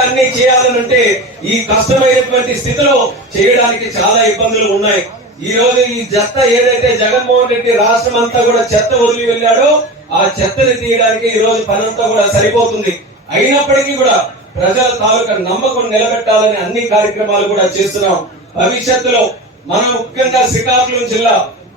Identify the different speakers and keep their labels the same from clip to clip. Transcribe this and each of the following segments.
Speaker 1: అన్ని చేయాలనంటే ఈ కష్టమైనటువంటి స్థితిలో చేయడానికి చాలా ఇబ్బందులు ఉన్నాయి. ఈ రోజు ఈ చెత్త ఏదైతే జగన్మోహన్ రెడ్డి రాష్ట్రం అంతా కూడా చెత్త వదిలి వెళ్ళాడో ఆ చెత్తని తీయడానికి ఈ రోజు పనంతా కూడా సరిపోతుంది. అయినప్పటికీ కూడా ప్రజల తాలూకా నమ్మకం నిలబెట్టాలని అన్ని కార్యక్రమాలు కూడా చేస్తున్నాం. భవిష్యత్తులో మనం ముఖ్యంగా శ్రీకాకుళం జిల్లా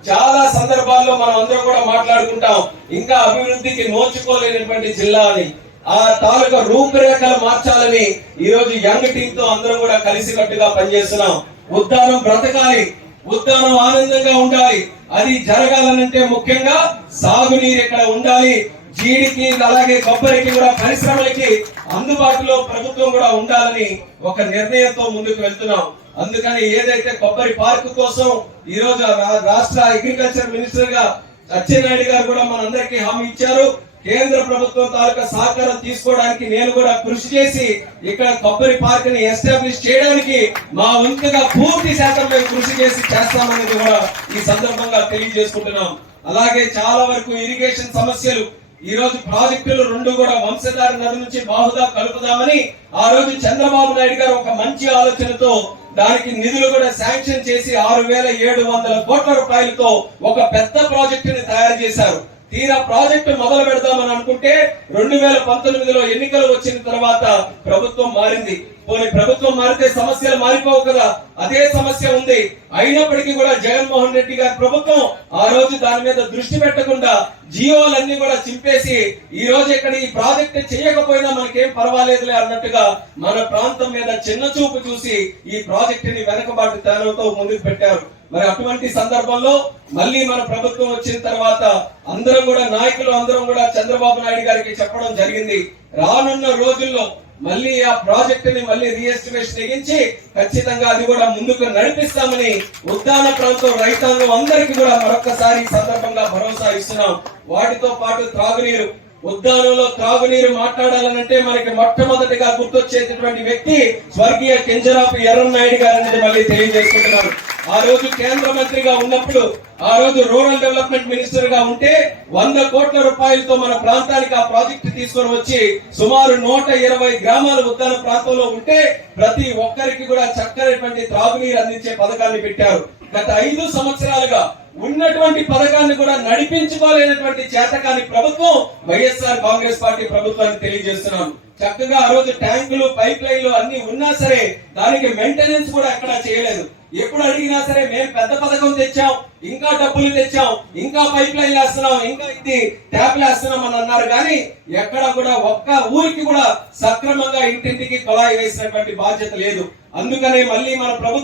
Speaker 1: చాలా సందర్భాల్లో మనం అందరం కూడా మాట్లాడుకుంటాం. ఇంకా అభివృద్ధికి నోచుకోలేనటువంటి జిల్లా అని. ఆ తాలూకా రూపురేఖలు మార్చాలని ఈ రోజు యంగ్ టీమ్తో అందరం కూడా కలిసికట్టుగా పనిచేస్తున్నాం. ఉద్దానం బ్రతకాలి. ఉద్దానం ఆనందంగా ఉండాలి. అది జరగాలనంటే ముఖ్యంగా సాగునీరు ఇక్కడ ఉండాలి. జీడికి అలాగే కొబ్బరికి కూడా పరిశ్రమలకి అందుబాటులో ప్రభుత్వం కూడా ఉండాలని ఒక నిర్ణయంతో ముందుకు వెళ్తున్నాం. అందుకని ఏదైతే కొబ్బరి పార్క్ కోసం ఈ రోజు రా- రాష్ట్ర అగ్రికల్చర్ మినిస్టర్గా అచ్చెన్నాయుడు గారు కూడా మనందరికీ హామీ ఇచ్చారు. కేంద్ర ప్రభుత్వం తాలూకా సహకారం తీసుకోవడానికి నేను కూడా కృషి చేసి ఇక్కడ కొబ్బరి పార్క్ని ఎస్టాబ్లిష్ చేయడానికి మా వంతుగా పూర్తి శాతం మేము కృషి చేసి చేస్తామనేది కూడా ఈ సందర్భంగా తెలియజేసుకుంటున్నాం. అలాగే చాలా వరకు ఇరిగేషన్ సమస్యలు ఈ రోజు ప్రాజెక్టులు రెండు కూడా వంశధార నది నుంచి బాహుదా కలుపుదామని ఆ రోజు చంద్రబాబు నాయుడు గారు ఒక మంచి ఆలోచనతో దానికి నిధులు కూడా శాంక్షన్ చేసి ఆరు వేల ఏడు వందల కోట్ల రూపాయలతో ఒక పెద్ద ప్రాజెక్టుని తయారు చేశారు. తీరా ప్రాజెక్టు మొదలు పెడదామని అనుకుంటే రెండు వేల పంతొమ్మిదిలో ఎన్నికలు వచ్చిన తర్వాత ప్రభుత్వం మారింది. పోనీ ప్రభుత్వం మారితే సమస్యలు మారిపోవు కదా. అదే సమస్య ఉంది. అయినప్పటికీ కూడా జగన్మోహన్ రెడ్డి గారి ప్రభుత్వం ఆ రోజు దాని మీద దృష్టి పెట్టకుండా జియోలన్నీ కూడా చింపేసి ఈ రోజు ఇక్కడ ఈ ప్రాజెక్ట్ చేయకపోయినా మనకేం పర్వాలేదులే అన్నట్టుగా మన ప్రాంతం మీద చిన్న చూపు చూసి ఈ ప్రాజెక్ట్ని వెనకబాటు తేనంతో ముందుకు పెట్టారు. మరి అటువంటి సందర్భంలో మళ్ళీ మన ప్రభుత్వం వచ్చిన తర్వాత అందరం కూడా నాయకులు అందరం కూడా చంద్రబాబు నాయుడు గారికి చెప్పడం జరిగింది. రానున్న రోజుల్లో మళ్ళీ ఆ ప్రాజెక్ట్ని మళ్ళీ రీఎస్టిమేషన్ ఎగించి ఖచ్చితంగా అది కూడా ముందుకు నడిపిస్తామని ఉద్దాన ప్రాంతం రైతాంగం అందరికీ కూడా మరొక్కసారి సందర్భంగా భరోసా ఇస్తున్నాం. వాటితో పాటు త్రాగునీరు ఉద్దానంలో త్రాగునీరు మాట్లాడాలనంటే మనకి మొట్టమొదటిగా గుర్తొచ్చేటటువంటి వ్యక్తి స్వర్గీయ కెంజరాపు ఎర్రన్నాయుడు గారు అనేది మళ్ళీ తెలియజేసుకుంటున్నారు. ఆ రోజు కేంద్ర మంత్రిగా ఉన్నప్పుడు ఆ రోజు రూరల్ డెవలప్మెంట్ మినిస్టర్గా ఉంటే వంద కోట్ల రూపాయలతో మన ప్రాంతానికి ఆ ప్రాజెక్ట్ తీసుకొని వచ్చి సుమారు నూట ఇరవై గ్రామాలు ఉద్దాన ప్రాంతంలో ఉంటే ప్రతి ఒక్కరికి కూడా చక్కనటువంటి త్రాగునీరు అందించే పథకాన్ని పెట్టారు. గత ఐదు సంవత్సరాలుగా ఉన్నటువంటి పథకాన్ని కూడా నడిపించుకోలేనటువంటి చేతకాని ప్రభుత్వం వైఎస్ఆర్ కాంగ్రెస్ పార్టీ ప్రభుత్వాన్ని తెలియజేస్తున్నాను చక్కగా ఆ రోజు ట్యాంకులు పైప్ లైన్లు అన్ని ఉన్నా సరే దానికి మెయింటెనెన్స్ కూడా ఎక్కడా చేయలేదు. ఎప్పుడు అడిగినా సరే మేము పెద్ద పథకం తెచ్చాం ఇంకా డబ్బులు తెచ్చాం ఇంకా పైప్ లైన్ వేస్తున్నాం ఇంకా ఇది ట్యాప్లు వేస్తున్నాం అని అన్నారు. కానీ ఎక్కడ కూడా ఒక్క ఊరికి కూడా సక్రమంగా ఇంటింటికి కొలాయి వేసినటువంటి బాధ్యత లేదు. అందుకనే మళ్ళీ మన ప్రభుత్వం